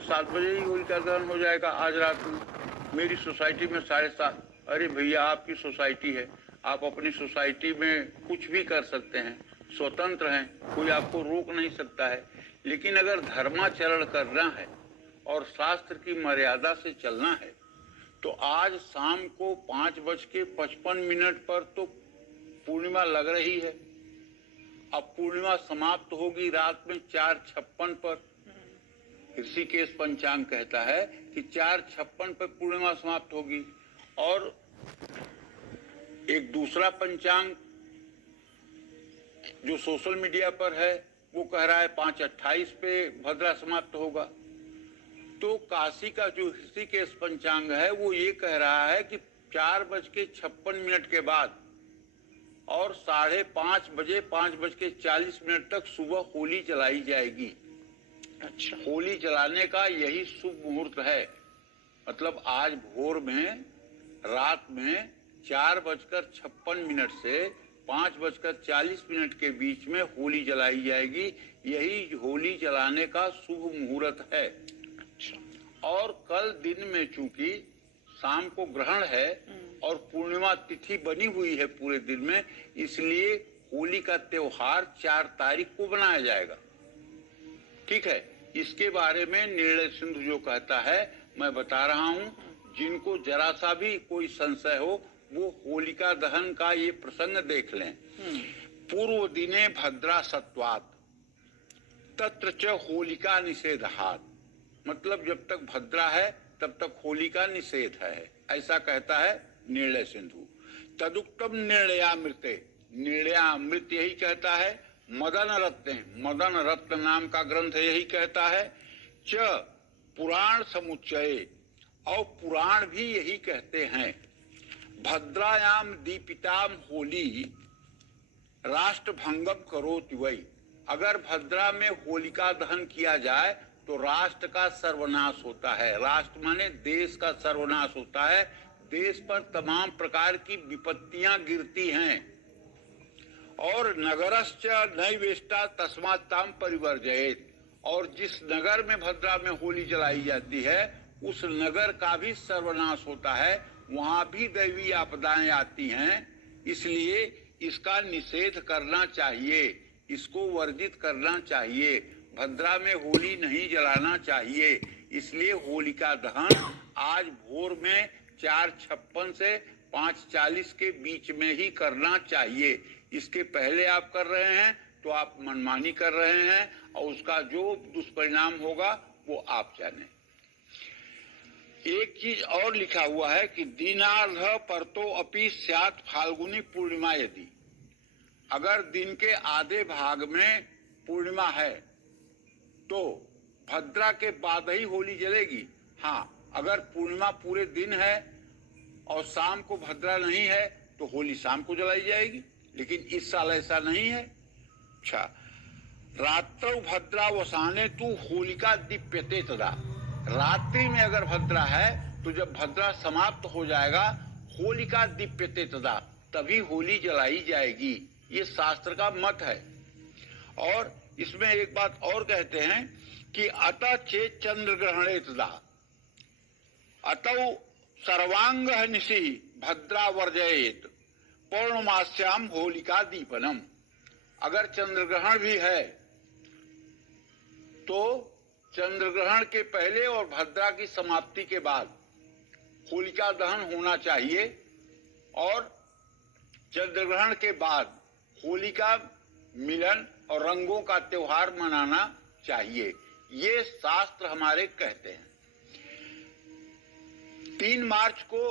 7 बजे ही होलिका दहन हो जाएगा आज रात में। मेरी सोसाइटी में 7:30। अरे भैया, आपकी सोसाइटी है, आप अपनी सोसाइटी में कुछ भी कर सकते हैं, स्वतंत्र हैं, कोई आपको रोक नहीं सकता है। लेकिन अगर धर्माचरण करना है और शास्त्र की मर्यादा से चलना है तो आज शाम को 5:55 पर तो पूर्णिमा लग रही है। अब पूर्णिमा समाप्त होगी रात में 4:56 पर। ऋषिकेश पंचांग कहता है कि 4:56 पर पूर्णिमा समाप्त होगी। और एक दूसरा पंचांग जो सोशल मीडिया पर है वो कह रहा है 5:28 पे भद्रा समाप्त होगा। तो काशी का जो ऋषिकेश पंचांग है वो ये कह रहा है कि 4:56 के बाद और 5:30 बजे 5:40 तक सुबह होली जलाई जाएगी। अच्छा, होली जलाने का यही शुभ मुहूर्त है। मतलब आज भोर में, रात में 4:56 से 5:40 के बीच में होली जलाई जाएगी। यही होली जलाने का शुभ मुहूर्त है। और कल दिन में चूंकि शाम को ग्रहण है और पूर्णिमा तिथि बनी हुई है पूरे दिन में, इसलिए होली का त्योहार 4 तारीख को बनाया जाएगा। ठीक है, इसके बारे में निर्णय सिंधु जो कहता है मैं बता रहा हूं। जिनको जरा सा भी कोई संशय हो वो होलिका दहन का ये प्रसंग देख लें। पूर्व दिने भद्रा सत्वात तत्र च होलिका निषेधात्। मतलब जब तक भद्रा है तब तक होली का निषेध है, ऐसा कहता है निर्णय सिंधु। तदुक्तम निर्णयामृते, निर्णयामृत यही कहता है। मदन रत्न नाम का ग्रंथ यही कहता है। च पुराण समुच्चय, और पुराण भी यही कहते हैं। भद्रायाम दीपिताम होली राष्ट्र भंगम करोति वै। अगर भद्रा में होलिका दहन किया जाए तो राष्ट्र का सर्वनाश होता है। राष्ट्र माने देश का सर्वनाश होता है। देश पर तमाम प्रकार की विपत्तियां गिरती हैं। और नगरश्च नैवेष्टा तस्मात्ताम परिवर्जयेत्। और जिस नगर में भद्रा में होली जलाई जाती है उस नगर का भी सर्वनाश होता है। वहां भी दैवीय आपदाएं आती हैं। इसलिए इसका निषेध करना चाहिए, इसको वर्जित करना चाहिए। भद्रा में होली नहीं जलाना चाहिए। इसलिए होलिका दहन आज भोर में 4:56 से 5:40 के बीच में ही करना चाहिए। इसके पहले आप कर रहे हैं तो आप मनमानी कर रहे हैं और उसका जो दुष्परिणाम होगा वो आप जाने। एक चीज और लिखा हुआ है कि दीनार्ध परतो अपि स्यात् फाल्गुनी पूर्णिमा यदि। अगर दिन के आधे भाग में पूर्णिमा है तो भद्रा के बाद ही होली जलेगी। हाँ, अगर पूर्णिमा पूरे दिन है और शाम को भद्रा नहीं है तो होली शाम को जलाई जाएगी। लेकिन इस साल ऐसा नहीं है। अच्छा, रात्रौ भद्रा वसाने तू होलिका दीप्यते तदा। रात्रि में अगर भद्रा है तो जब भद्रा समाप्त हो जाएगा होलिका दीप्यते तदा, तभी होली जलाई जाएगी। ये शास्त्र का मत है। और इसमें एक बात और कहते हैं कि अतः चेत चंद्र ग्रहणे तदा अतौ सर्वांग निशि भद्रा वर्जयेत पौर्णमास्याम होलिका दीपनम। अगर चंद्र ग्रहण भी है तो चंद्र ग्रहण के पहले और भद्रा की समाप्ति के बाद होलिका दहन होना चाहिए। और चंद्र ग्रहण के बाद होलिका मिलन और रंगों का त्योहार मनाना चाहिए। ये शास्त्र हमारे कहते हैं। 3 मार्च को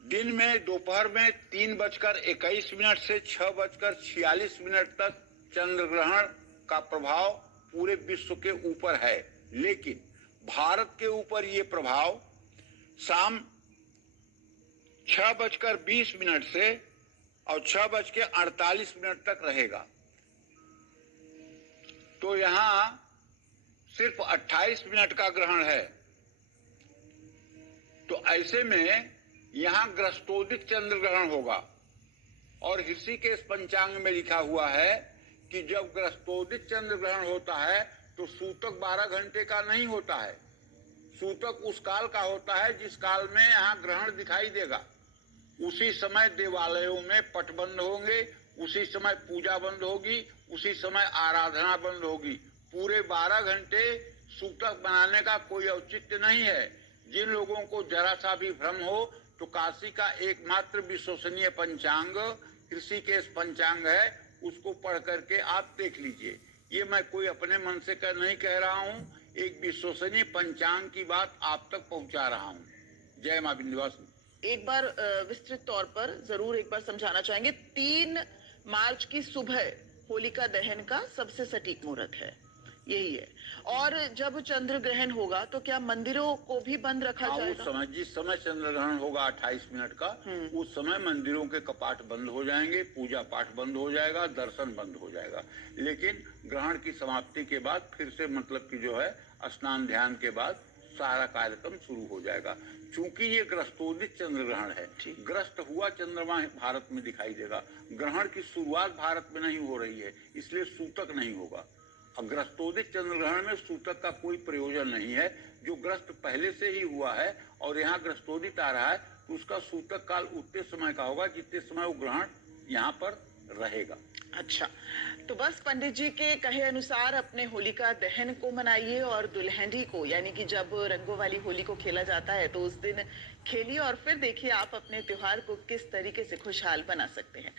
दिन में दोपहर में 3:21 से 6:46 तक चंद्र ग्रहण का प्रभाव पूरे विश्व के ऊपर है। लेकिन भारत के ऊपर ये प्रभाव शाम 6:20 से और 6:48 तक रहेगा। तो यहाँ सिर्फ 28 मिनट का ग्रहण है। तो ऐसे में यहाँ ग्रस्तोदित चंद्र ग्रहण होगा। और ऋषिकेश पंचांग में लिखा हुआ है कि जब ग्रस्तोदित चंद्र ग्रहण होता है तो सूतक 12 घंटे का नहीं होता है। सूतक उस काल का होता है जिस काल में यहाँ ग्रहण दिखाई देगा। उसी समय देवालयों में पट बंद होंगे, उसी समय पूजा बंद होगी, उसी समय आराधना बंद होगी। पूरे 12 घंटे सूतक बनाने का कोई औचित्य नहीं है। जिन लोगों को जरा सा भी भ्रम हो तो काशी का एकमात्र विश्वसनीय पंचांग ऋषिकेश पंचांग है, उसको पढ़ करके आप देख लीजिए। ये मैं कोई अपने मन से नहीं कह रहा हूँ, एक विश्वसनीय पंचांग की बात आप तक पहुंचा रहा हूँ। जय मां विंध्यवासिनी। एक बार विस्तृत तौर पर जरूर एक बार समझाना चाहेंगे। 3 मार्च की सुबह होलिका दहन का सबसे सटीक मुहूर्त है, यही है। और जब चंद्र ग्रहण होगा तो क्या मंदिरों को भी बंद रखा जाएगा? उस समय जिस समय चंद्र ग्रहण होगा 28 मिनट का, उस समय मंदिरों के कपाट बंद हो जाएंगे, पूजा पाठ बंद हो जाएगा, दर्शन बंद हो जाएगा। लेकिन ग्रहण की समाप्ति के बाद फिर से मतलब कि जो है स्नान ध्यान के बाद सारा कार्यक्रम शुरू हो जाएगा। चूंकि ये ग्रस्तोदित चंद्र ग्रहण है, ग्रस्त हुआ चंद्रमा भारत में दिखाई देगा। ग्रहण की शुरुआत भारत में नहीं हो रही है, इसलिए सूतक नहीं होगा। ग्रस्तोदित चंद्र ग्रहण में सूतक का कोई प्रयोजन नहीं है। जो ग्रस्त पहले से ही हुआ है और यहाँ ग्रस्तोदित आ रहा है तो उसका सूतक काल उतने समय का होगा जितने समय वो ग्रहण यहाँ पर रहेगा। अच्छा, तो बस पंडित जी के कहे अनुसार अपने होलिका दहन को मनाइए और दुल्हन को, यानी कि जब रंगों वाली होली को खेला जाता है तो उस दिन खेलिए और फिर देखिए आप अपने त्योहार को किस तरीके से खुशहाल बना सकते हैं।